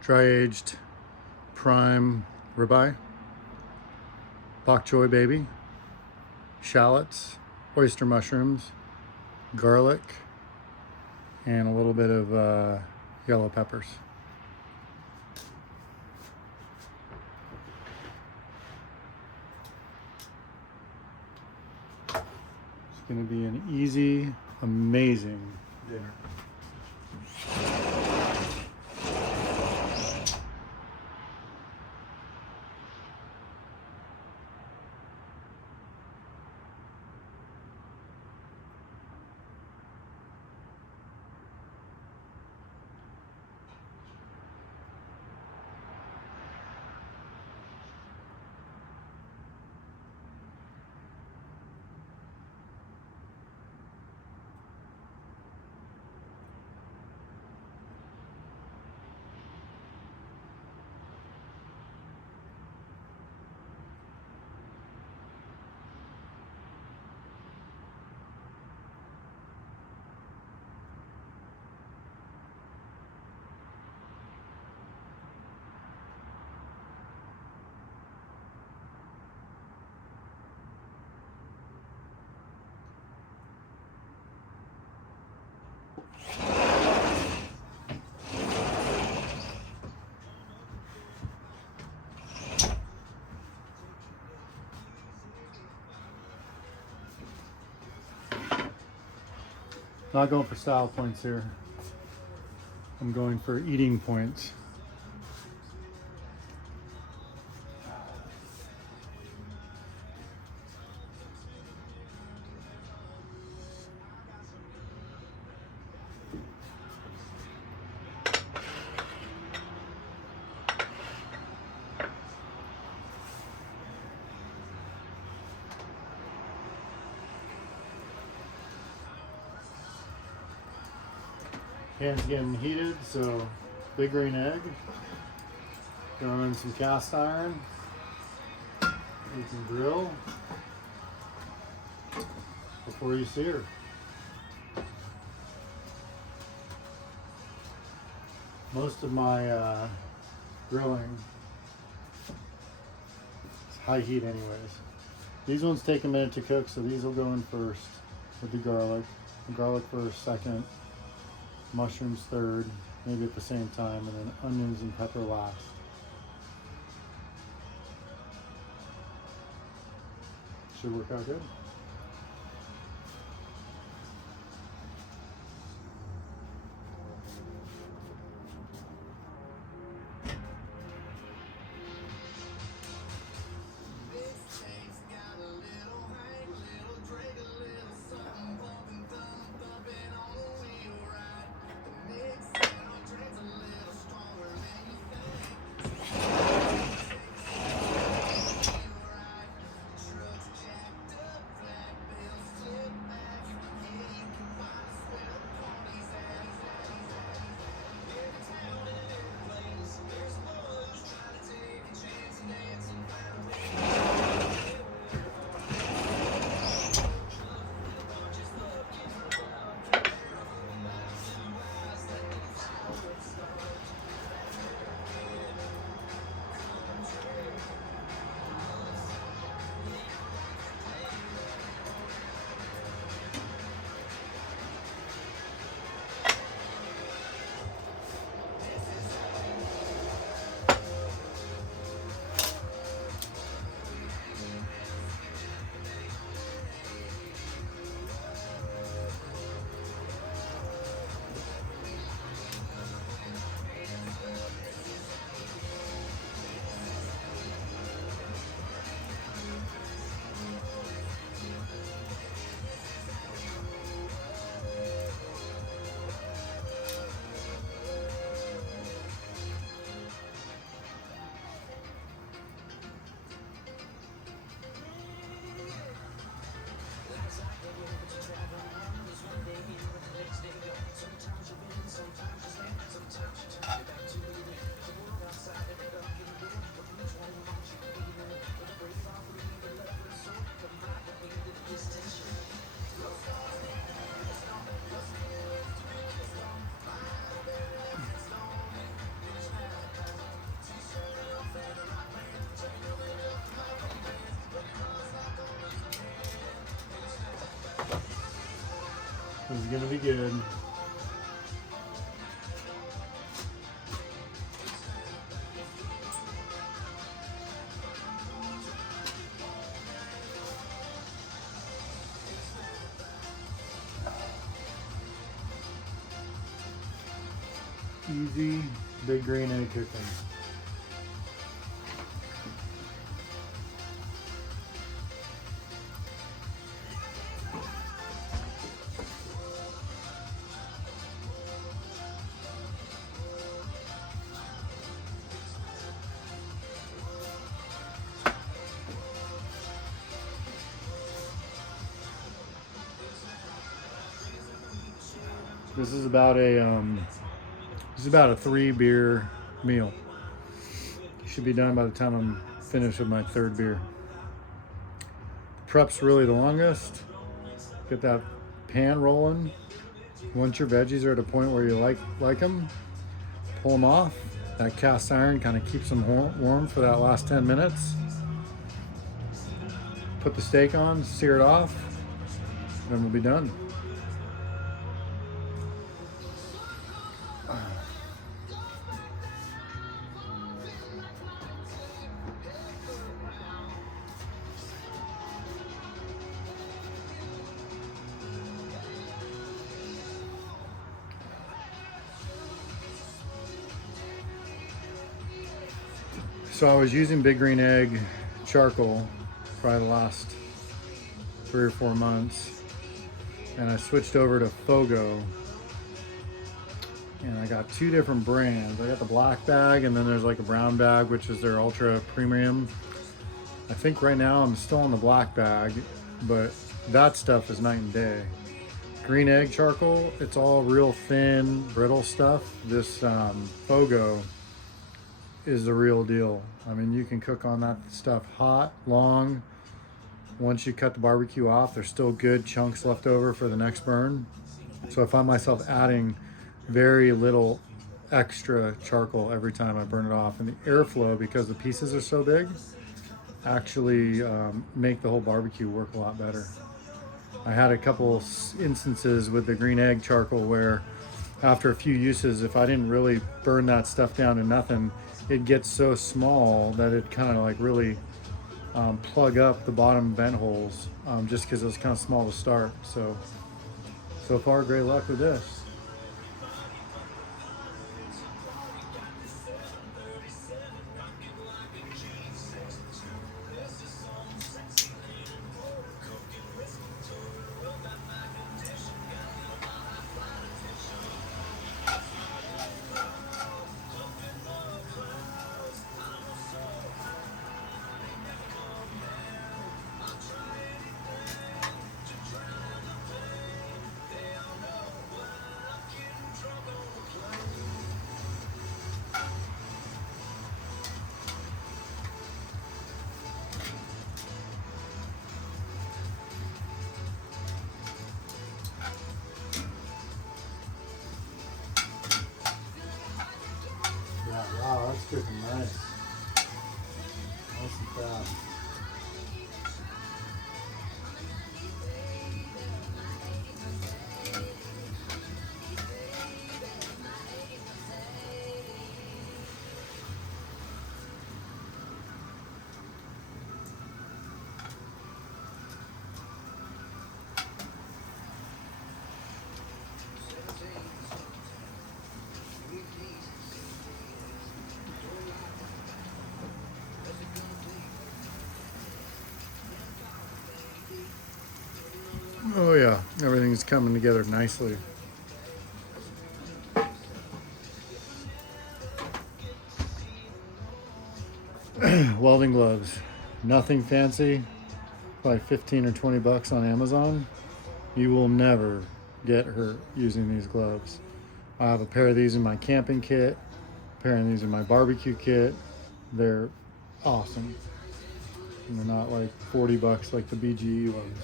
Dry-aged prime ribeye, bok choy baby, shallots, oyster mushrooms, garlic, and a little bit of yellow peppers. It's going to be an easy, amazing dinner. Not going for style points here. I'm going for eating points. Pan's getting heated, so big green egg. Throw in some cast iron. You can grill before you sear. Most of my grilling is high heat anyways. These ones take a minute to cook, so these will go in first with the garlic. The garlic first, second. Mushrooms third, maybe at the same time, and then onions and pepper last. Should work out good. This is gonna be good. Easy big green egg cooking. This is about a 3 beer meal. Should be done by the time I'm finished with my 3rd beer. Prep's really the longest. Get that pan rolling. Once your veggies are at a point where you like them, pull them off. That cast iron kind of keeps them warm for that last 10 minutes. Put the steak on, sear it off, then we'll be done. So I was using Big Green Egg charcoal probably the last 3 or 4 months, and I switched over to Fogo, and I got 2 different brands. I got the black bag, and then there's like a brown bag, which is their ultra premium. I think right now I'm still on the black bag, but that stuff is night and day. Green Egg charcoal, it's all real thin, brittle stuff. This Fogo is the real deal. I mean, you can cook on that stuff hot, long. Once you cut the barbecue off, there's still good chunks left over for the next burn. So I find myself adding very little extra charcoal every time I burn it off. And the airflow, because the pieces are so big, actually make the whole barbecue work a lot better. I had a couple instances with the Green Egg charcoal where after a few uses, if I didn't really burn that stuff down to nothing, it gets so small that it kind of like really plug up the bottom vent holes just because it was kind of small to start. So far, great luck with this. Wow, that's cooking nice. Nice and fast. Oh yeah, everything's coming together nicely. Welding gloves, nothing fancy, probably 15 or 20 bucks on Amazon. You will never get hurt using these gloves. I have a pair of these in my camping kit, a pair of these in my barbecue kit. They're awesome. And they're not like 40 bucks like the BGE ones.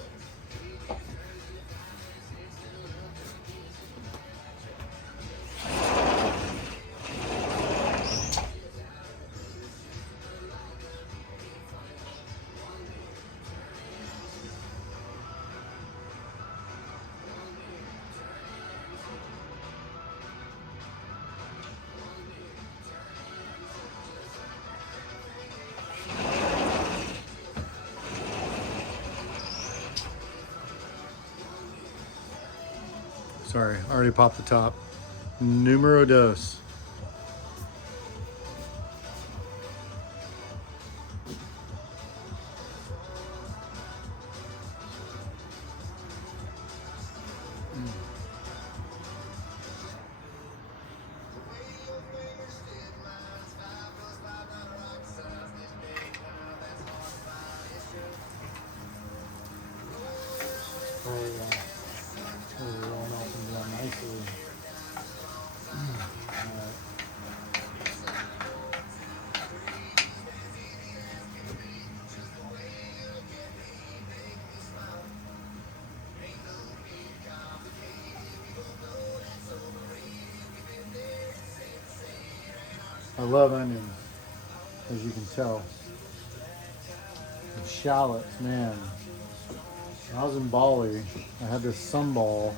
Sorry, I already popped the top. Numero dos. Roll melting down nicely. I love onions, as you can tell. And shallots, man. When I was in Bali, I had this sambal.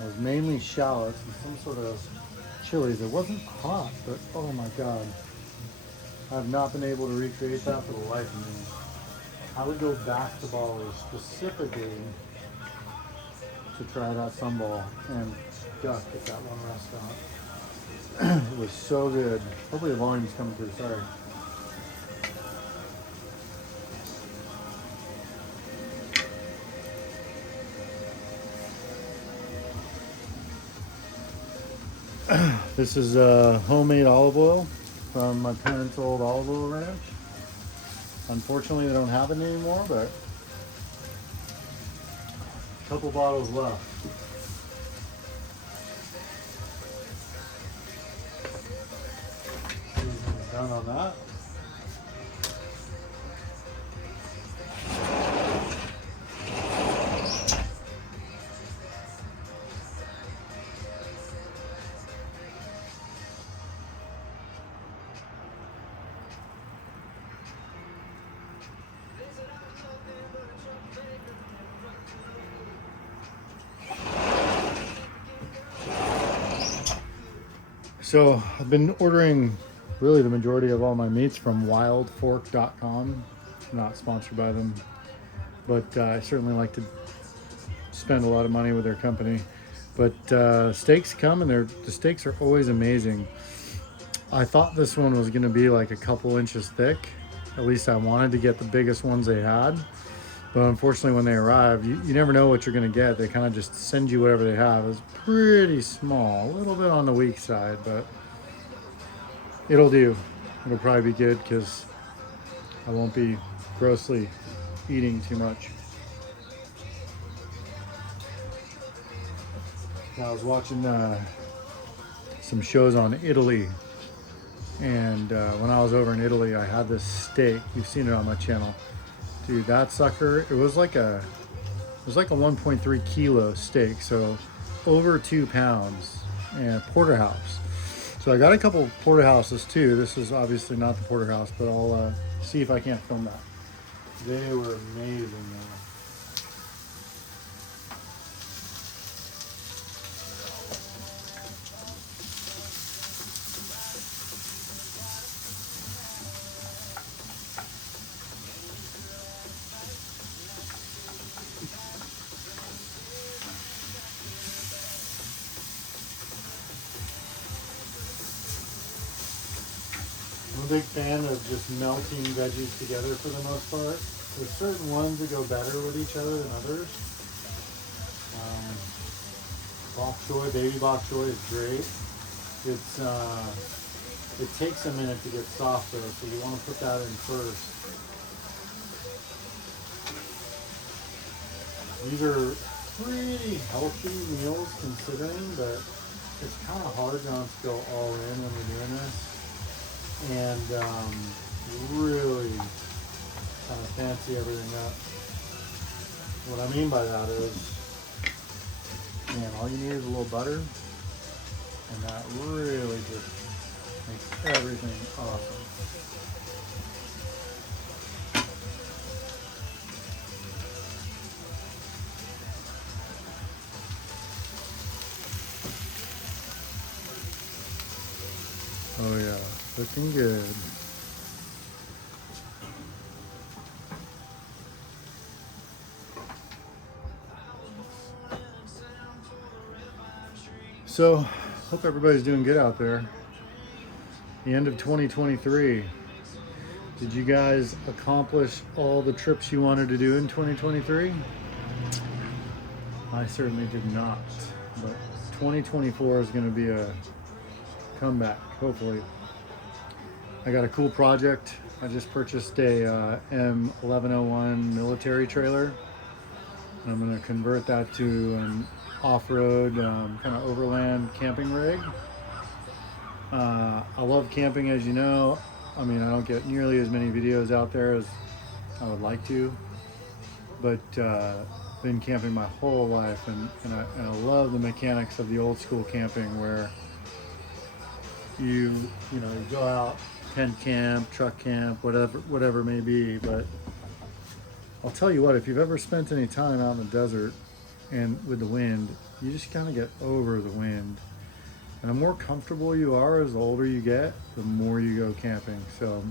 It was mainly shallots and some sort of chilies. It wasn't hot, but oh my god. I have not been able to recreate that for the life of me. I would go back to Bali specifically to try that sambal and just at that one restaurant. It was so good. Hopefully the volume's coming through, sorry. This is homemade olive oil from my parents' old olive oil ranch. Unfortunately, they don't have it anymore, but a couple bottles left. Done on that. So I've been ordering really the majority of all my meats from wildfork.com. Not sponsored by them, but I certainly like to spend a lot of money with their company. But steaks come and the steaks are always amazing. I thought this one was gonna be like a couple inches thick. At least I wanted to get the biggest ones they had. But unfortunately when they arrive, you never know what you're gonna get. They kind of just send you whatever they have. It's pretty small, a little bit on the weak side, but it'll do. It'll probably be good because I won't be grossly eating too much. I was watching some shows on Italy, and when I was over in Italy, I had this steak. You've seen it on my channel, dude. That sucker, it was like a 1.3 kilo steak, so over 2 pounds, and porterhouse. So I got a couple porterhouses too. This is obviously not the porterhouse, but I'll see if I can't film that. They were amazing, though. I'm a big fan of just melting veggies together for the most part. There's certain ones that go better with each other than others. Bok choy, baby bok choy is great. It takes a minute to get soft though, so you want to put that in first. These are pretty healthy meals considering, but it's kind of hard not to go all in when you're doing this. And really kind of fancy everything up. What I mean by that is, man, all you need is a little butter, and that really just makes everything awesome. Oh yeah, looking good. So, hope everybody's doing good out there. The end of 2023. Did you guys accomplish all the trips you wanted to do in 2023? I certainly did not. But 2024 is going to be a comeback, hopefully. I got a cool project. I just purchased a M1101 military trailer. I'm going to convert that to an off-road kind of overland camping rig. I love camping, as you know. I mean, I don't get nearly as many videos out there as I would like to, but been camping my whole life, and I love the mechanics of the old school camping where you go out, tent camp, truck camp, whatever it may be. But I'll tell you what, if you've ever spent any time out in the desert and with the wind, you just kind of get over the wind. And the more comfortable you are as the older you get, the more you go camping. So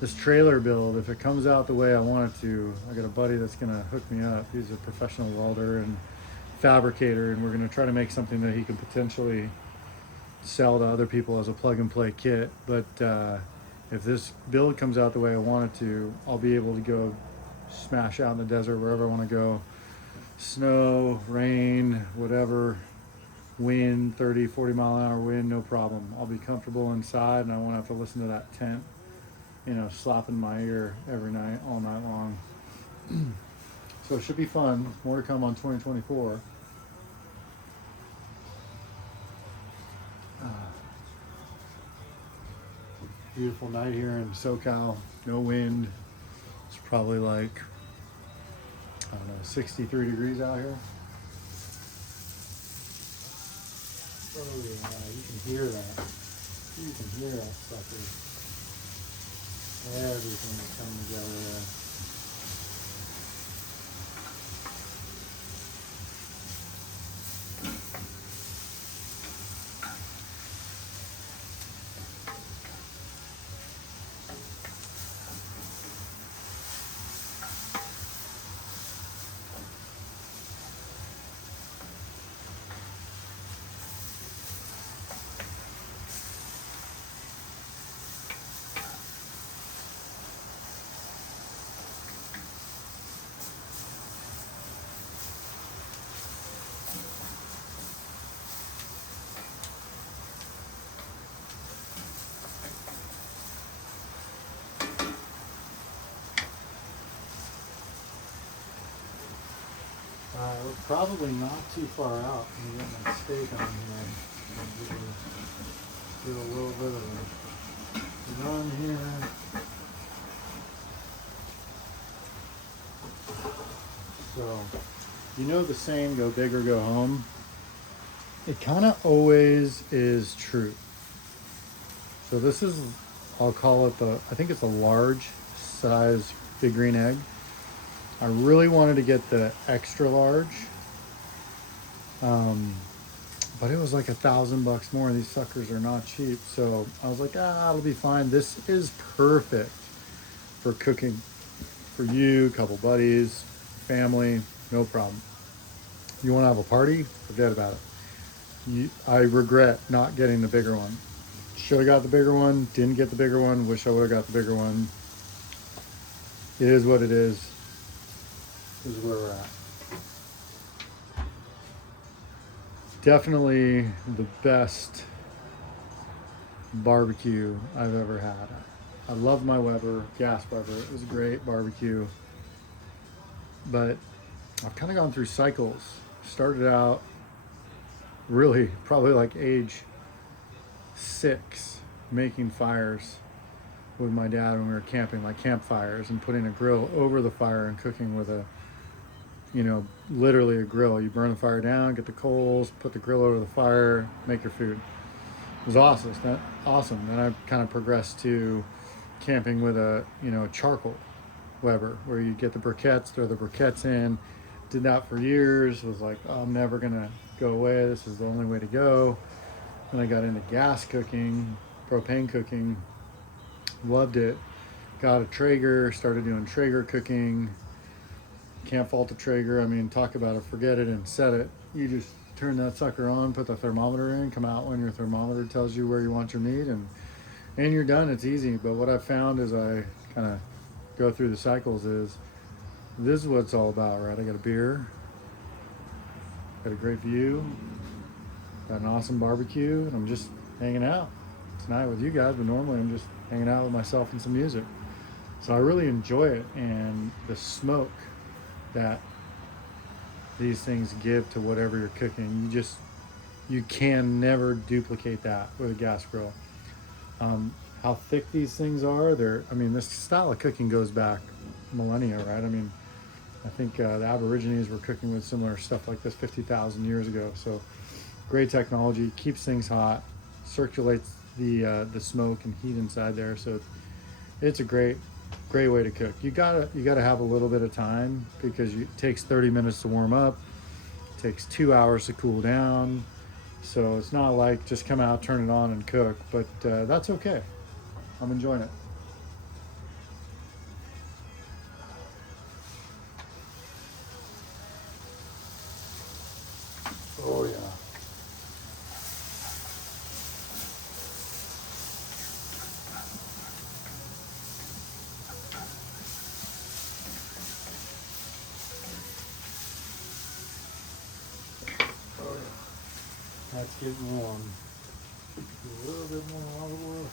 this trailer build, if it comes out the way I want it to, I got a buddy that's gonna hook me up. He's a professional welder and fabricator, and we're gonna try to make something that he could potentially sell to other people as a plug and play kit. But if this build comes out the way I want it to, I'll be able to go smash out in the desert wherever I want to go. Snow, rain, whatever, wind, 30, 40 mile an hour wind, no problem. I'll be comfortable inside, and I won't have to listen to that tent, slapping my ear every night, all night long. So it should be fun. More to come on 2024. Beautiful night here in SoCal, no wind. It's probably like, I don't know, 63 degrees out here. Oh yeah, you can hear that. You can hear that sucker. Everything is coming together there. We're probably not too far out. Let me get my steak on here. Do a little bit of a run here. So, the saying, go big or go home? It kind of always is true. So this is, I'll call it I think it's a large size big green egg. I really wanted to get the extra large, but it was like $1,000 more. These suckers are not cheap. So I was like, it'll be fine. This is perfect for cooking for you, a couple buddies, family, no problem. You want to have a party? Forget about it. I regret not getting the bigger one. Should have got the bigger one, didn't get the bigger one, wish I would have got the bigger one. It is what it is. This is where we're at. Definitely the best barbecue I've ever had. I love my Weber, gas Weber. It was a great barbecue. But I've kind of gone through cycles. Started out really probably like age 6 making fires with my dad when we were camping, like campfires, and putting a grill over the fire and cooking with literally a grill. You burn the fire down, get the coals, put the grill over the fire, make your food. It was awesome. Then I kind of progressed to camping with a charcoal Weber, where you get the briquettes, throw the briquettes in. Did that for years. Was like, I'm never gonna go away. This is the only way to go. Then I got into gas cooking, propane cooking. Loved it. Got a Traeger, started doing Traeger cooking. Can't fault the Traeger. I mean, talk about it, forget it, and set it. You just turn that sucker on, put the thermometer in, come out when your thermometer tells you where you want your meat, and you're done. It's easy. But what I've found as I kind of go through the cycles is this is what it's all about, right? I got a beer, got a great view, got an awesome barbecue, and I'm just hanging out tonight with you guys, but normally I'm just hanging out with myself and some music. So I really enjoy it, and the smoke that these things give to whatever you're cooking, you can never duplicate that with a gas grill. How thick these things are, this style of cooking goes back millennia, right? I mean, I think the Aborigines were cooking with similar stuff like this 50,000 years ago. So great technology, keeps things hot, circulates the smoke and heat inside there. So it's a great way to cook. You gotta have a little bit of time because it takes 30 minutes to warm up, it takes 2 hours to cool down. So it's not like just come out, turn it on, and cook. But that's okay. I'm enjoying it. Oh yeah. Oh yeah. That's getting warm. A little bit more olive oil.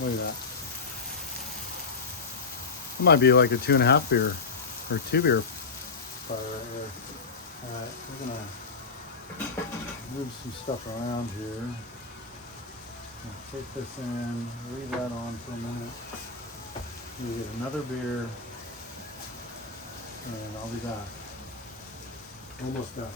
Look at that. It might be like a 2.5 beer or 2 beer fire right there. All right, we're gonna move some stuff around here. Take this in, leave that on for a minute. We'll get another beer, and I'll be back. Almost done.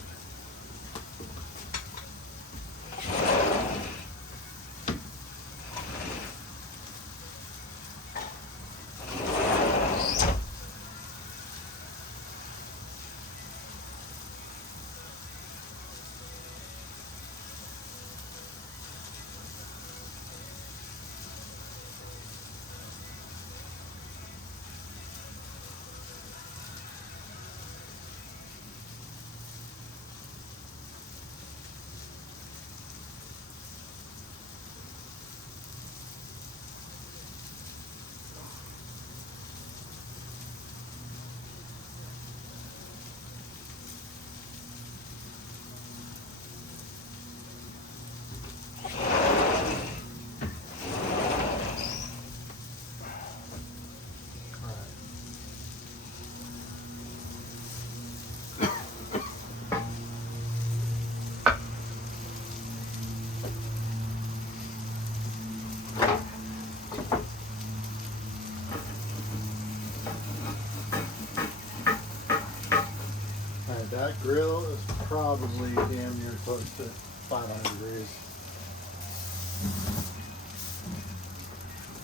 That grill is probably damn near close to 500 degrees.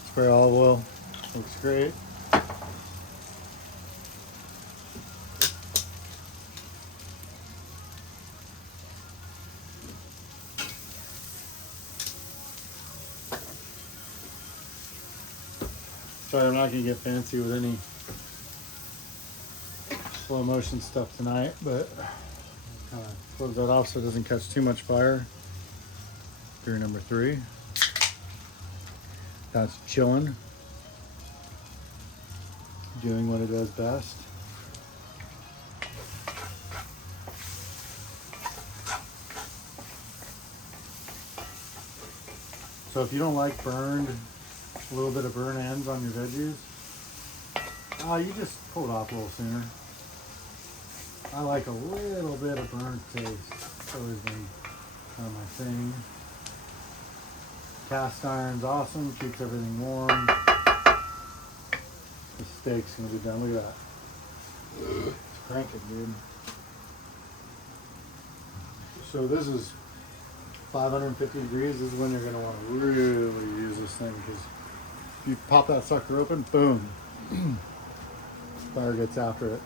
Spray olive oil, looks great. Sorry, I'm not gonna get fancy with any slow motion stuff tonight, but kind of close that off so it doesn't catch too much fire. Beer number 3. That's chilling, doing what it does best. So if you don't like burned, a little bit of burn ends on your veggies, you just pull it off a little sooner. I like a little bit of burnt taste. It's always been kind of my thing. Cast iron's awesome, keeps everything warm. The steak's gonna be done. Look at that. Let's crank it, dude. So this is 550 degrees. This is when you're going to want to really use this thing, because if you pop that sucker open, boom, fire gets after it.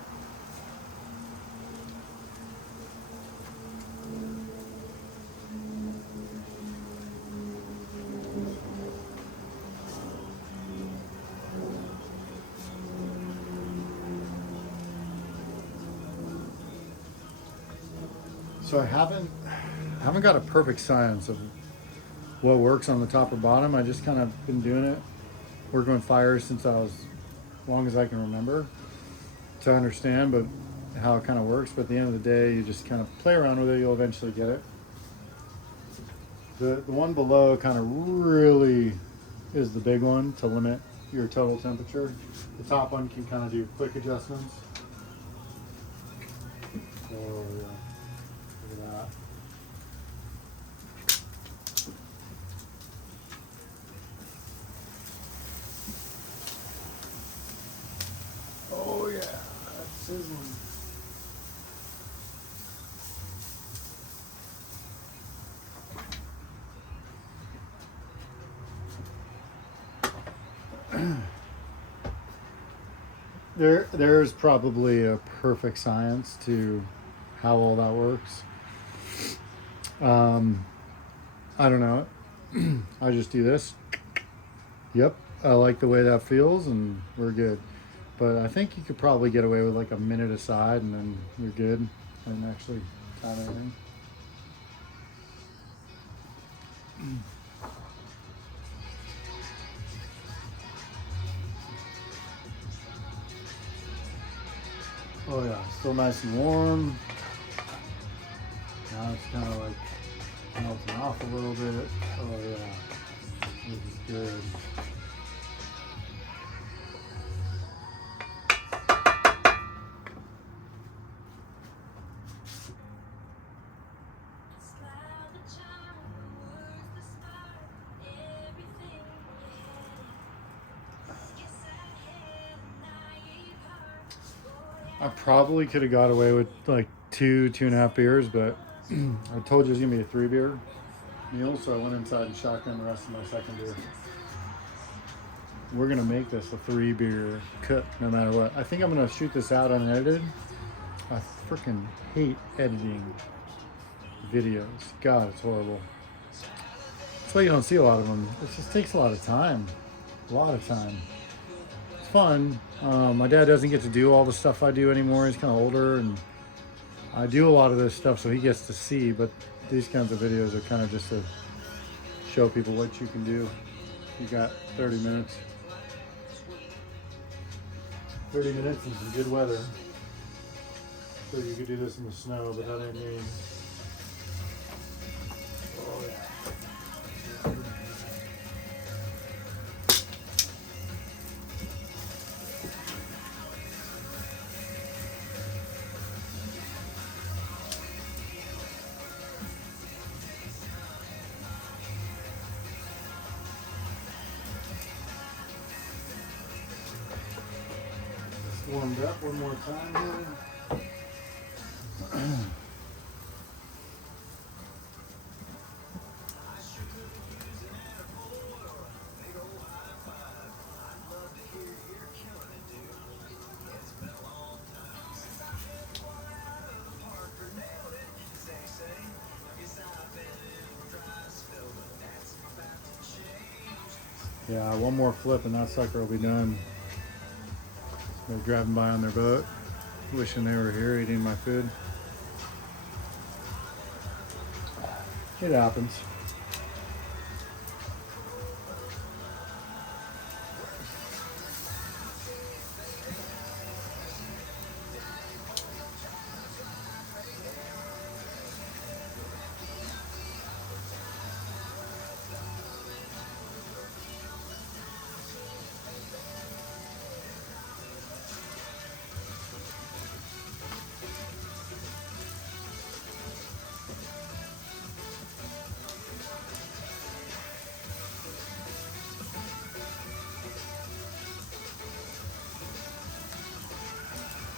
So I haven't got a perfect science of what works on the top or bottom. I just kind of been doing it, working with fires since I was, as long as I can remember, to understand, but how it kind of works. But at the end of the day, you just kind of play around with it. You'll eventually get it. The one below kind of really is the big one to limit your total temperature. The top one can kind of do quick adjustments. So yeah. Look at that. Oh yeah, that's sizzling. There's probably a perfect science to how all that works. I don't know. I just do this. Yep, I like the way that feels, and we're good. But I think you could probably get away with like a minute aside, and then you're good. And actually time anything. Oh yeah, still nice and warm. Now it's kind of like melting off a little bit. Oh yeah, this is good. I probably could have got away with like two and a half beers, but I told you it was gonna be a 3-beer meal, so I went inside and shotgun the rest of my second beer. We're gonna make this a 3-beer cut no matter what. I think I'm gonna shoot this out unedited. I freaking hate editing videos. God, it's horrible. That's why you don't see a lot of them. It just takes a lot of time. A lot of time. It's fun. My dad doesn't get to do all the stuff I do anymore. He's kind of older, and I do a lot of this stuff so he gets to see, but these kinds of videos are kind of just to show people what you can do. You got 30 minutes. 30 minutes and some good weather. So you could do this in the snow, but that ain't me. Oh yeah. Warmed up one more time here. Yeah, one more flip and that sucker will be done. They're driving by on their boat, wishing they were here eating my food. It happens.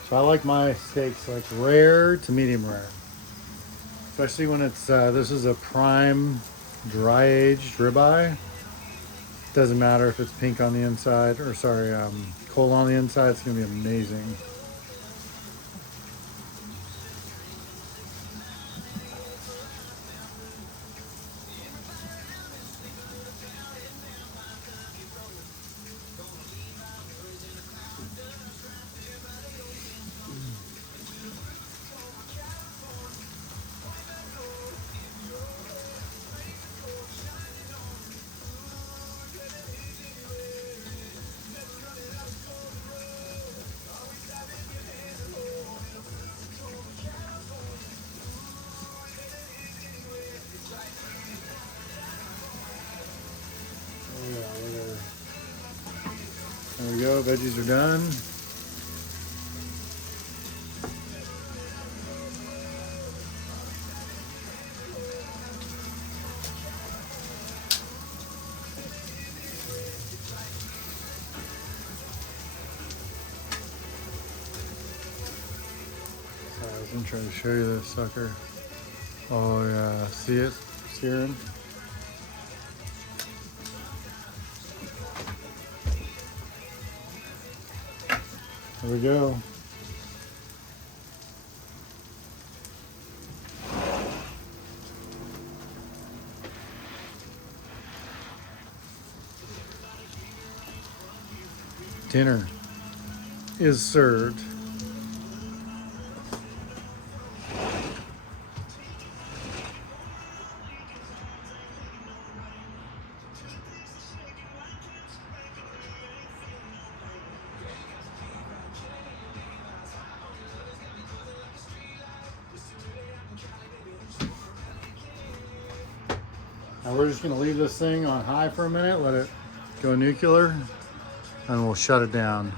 So I like my steaks like rare to medium rare. Especially when it's, this is a prime dry aged ribeye. Doesn't matter if it's pink on the inside, or sorry, coal on the inside, it's gonna be amazing. There we go, veggies are done. Sorry, I was trying to show you this sucker. Oh yeah, see it? Searing. There we go. Dinner is served. Now we're just going to leave this thing on high for a minute, let it go nuclear, and we'll shut it down.